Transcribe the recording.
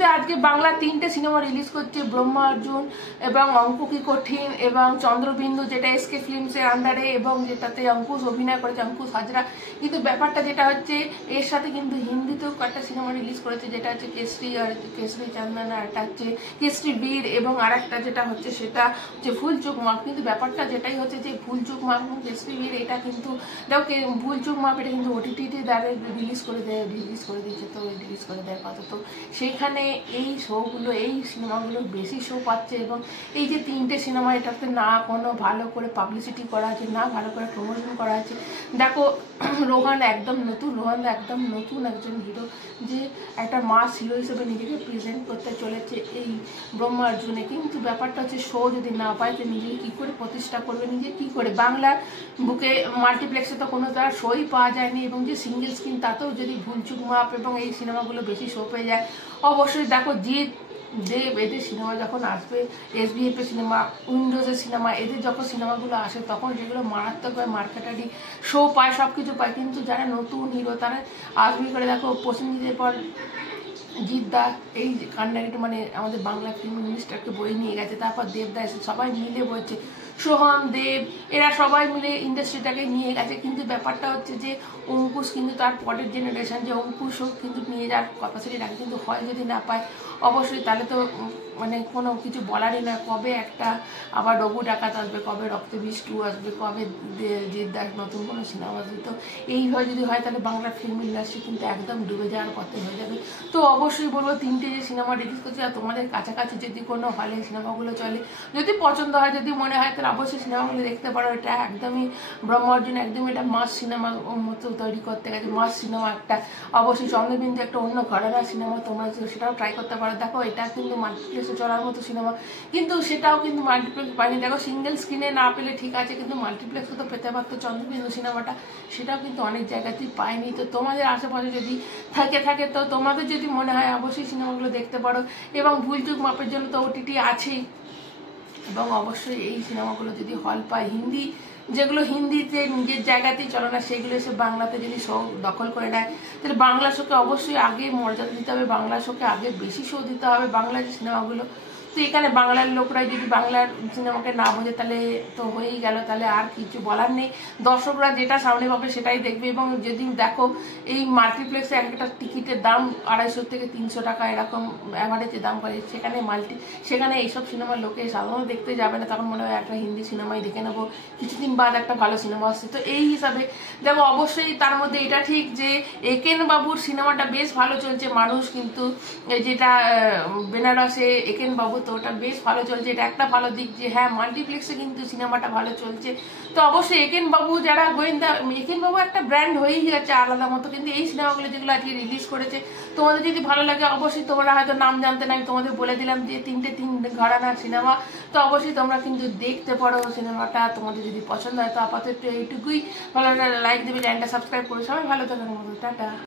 কিন্তু আজকে বাংলা 3টে সিনেমা রিলিজ করছে, ব্রহ্মা অর্জুন এবং অঙ্ক কি কঠিন এবং চন্দ্রবিন্দু, যেটা এসকে ফিল্মসের আন্ডারে এবং যেটাতে অঙ্কুশ অভিনয় করেছে, অঙ্কুশ হাজরা। কিন্তু ব্যাপারটা যেটা হচ্ছে এর সাথে কিন্তু হিন্দিতেও কয়েকটা সিনেমা রিলিজ করেছে, যেটা হচ্ছে কেসরি আর কেসরি চন্দন, আর একটা হচ্ছে কেসরি বীর, এবং আর একটা যেটা হচ্ছে সেটা হচ্ছে ভুলচুক মাপ। কিন্তু ব্যাপারটা যেটাই হচ্ছে যে ভুলচুক মাপ এবং কেসরি বীর এটা কিন্তু দেখো ভুলচুক মাপ এটা কিন্তু ওটিটিতে দ্বারা রিলিজ করে দিয়েছে, তো রিলিজ করে দেয় কত, তো সেইখানে এই শোগুলো এই সিনেমাগুলো বেশি শো পাচ্ছে। এবং এই যে 3টে সিনেমা এটাতে না কোনো ভালো করে পাবলিসিটি করা আছে, না ভালো করে প্রমোশন করা আছে। দেখো রোহান একদম নতুন একজন হিরো, যে একটা মাস হিরো হিসেবে নিজেকে প্রেজেন্ট করতে চলেছে এই ব্রহ্মা অর্জুনে। কিন্তু ব্যাপারটা হচ্ছে শো যদি না পায় তো নিজে কী করে প্রতিষ্ঠা করবে, নিজে কী করে। বাংলার বুকে মাল্টিপ্লেক্সে তো কোনো তার শোই পাওয়া যায়নি, এবং যে সিঙ্গেল স্ক্রিন তাতেও যদি ভুলচুক মাপ এবং এই সিনেমাগুলো বেশি শো পেয়ে যায়, অবশ্যই দেখো জিৎ দেব এদের সিনেমা যখন আসবে, SBF এর সিনেমা, উইন্ডোজের সিনেমা, এদের যখন সিনেমাগুলো আসে তখন যেগুলো মারাত্মকভাবে মার্কেটারি শো পায়, সব কিছু পায়। কিন্তু যারা নতুন হিরো তারা আসবে করে। দেখো প্রসেনজিতের পর জিৎদা এই কান্ডারিটা মানে আমাদের বাংলা ফিল্ম মিনিস্টারকে বই নিয়ে গেছে, তারপর দেবদা এসে সবাই মিলে বলছে, সোহম দেব এরা সবাই মিলে ইন্ডাস্ট্রিটাকে নিয়ে গেছে। কিন্তু ব্যাপারটা হচ্ছে যে অঙ্কুশ কিন্তু তার পরের জেনারেশন, যে অঙ্কুশও কিন্তু নিয়ে যাওয়ার ক্যাপাসিটি রাখে, কিন্তু হয় যদি না পায় অবশ্যই তাহলে তো মানে কোনো কিছু বলারই না। কবে একটা আবার রঘু ডাকাত আসবে, কবে রক্তবীজ 2 আসবে, কবে জিদ্দার নতুন কোনো সিনেমা আসবে। তো এইভাবে যদি হয় তাহলে বাংলা ফিল্ম ইন্ডাস্ট্রি কিন্তু একদম ডুবে যাওয়ার পথে হয়ে যাবে। তো অবশ্যই বলবো 3টে যে সিনেমা রিলিজ করছে, আর তোমাদের কাছাকাছি যদি কোনো হলে সিনেমাগুলো চলে, যদি পছন্দ হয়, যদি মনে হয় তাহলে অবশ্যই সিনেমাগুলো দেখতে পারো। এটা একদমই ব্রহ্মা অর্জুন একদমই এটা মাস সিনেমা মতো তৈরি করতে গেছে, মাস সিনেমা একটা। অবশ্যই চন্দ্রবিন্দু একটা অন্য ঘরানার সিনেমা, তোমরা সেটাও ট্রাই করতে পারো। দেখো এটা কিন্তু মাল্টিপ্লেক্সে চলার মতো সিনেমা, কিন্তু সেটাও কিন্তু মাল্টিপ্লেক্স পাইনি। দেখো সিঙ্গেল স্ক্রিনে না পেলে ঠিক আছে, কিন্তু মাল্টিপ্লেক্সে তো পেতে পারতো চন্দ্রবিন্দু সিনেমাটা, সেটাও কিন্তু অনেক জায়গাতেই পাইনি। তো তোমাদের আশেপাশে যদি থাকে তো তোমাদের যদি মনে হয় অবশ্যই সিনেমাগুলো দেখতে পারো। এবং ভুলচুক মাপের জন্য তো OTT আছেই, এবং অবশ্যই এই সিনেমাগুলো যদি হল পায়, হিন্দি যেগুলো হিন্দিতে নিজের জায়গাতেই চলে না সেগুলো এসে বাংলাতে যদি শো দখল করে নেয়, তাহলে বাংলা শোকে অবশ্যই আগে মর্যাদা দিতে হবে, বাংলা শোকে আগে বেশি শো দিতে হবে। বাংলার যে সিনেমাগুলো, তো এখানে বাংলার লোকরা যদি বাংলার সিনেমাকে না বোঝে তাহলে তো হয়েই গেল, তাহলে আর কিছু বলার নেই। দর্শকরা যেটা সামনে পাবে সেটাই দেখবে। এবং যদি দেখো এই মাল্টিপ্লেক্সে একটা টিকিটের দাম 250 থেকে 300 টাকা এরকম অ্যাভারেজে দাম করে, সেখানে এইসব সিনেমার লোকে সাধারণত দেখতে যাবে না, তখন মনে হয় একটা হিন্দি সিনেমাই দেখে নেবো, কিছুদিন বাদ একটা ভালো সিনেমা আসছে। তো এই হিসাবে দেখো অবশ্যই তার মধ্যে এটা ঠিক যে একেন বাবুর সিনেমাটা বেশ ভালো চলছে, মানুষ কিন্তু যেটা বেনারসে একেন বাবু, তো ওটা বেশ ভালো চলছে, এটা একটা ভালো দিক যে হ্যাঁ মাল্টিপ্লেক্সে কিন্তু সিনেমাটা ভালো চলছে। তো অবশ্যই একেন বাবু যারা গোয়েন্দা, একেন বাবু একটা ব্র্যান্ড হয়েই যাচ্ছে আলাদা মতো। কিন্তু এই সিনেমাগুলো যেগুলো আজকে রিলিজ করেছে তোমাদের যদি ভালো লাগে, অবশ্যই তোমরা হয়তো নাম জানতে না, আমি তোমাদের বলে দিলাম যে 3 ঘরানার সিনেমা, তো অবশ্যই তোমরা কিন্তু দেখতে পারো সিনেমাটা, তোমাদের যদি পছন্দ হয়। তো আপাতত এইটুকুই, ভালো লাইক দেবে, চ্যানেলটা সাবস্ক্রাইব করে সবাই ভালো থাকার মতো, টাটা।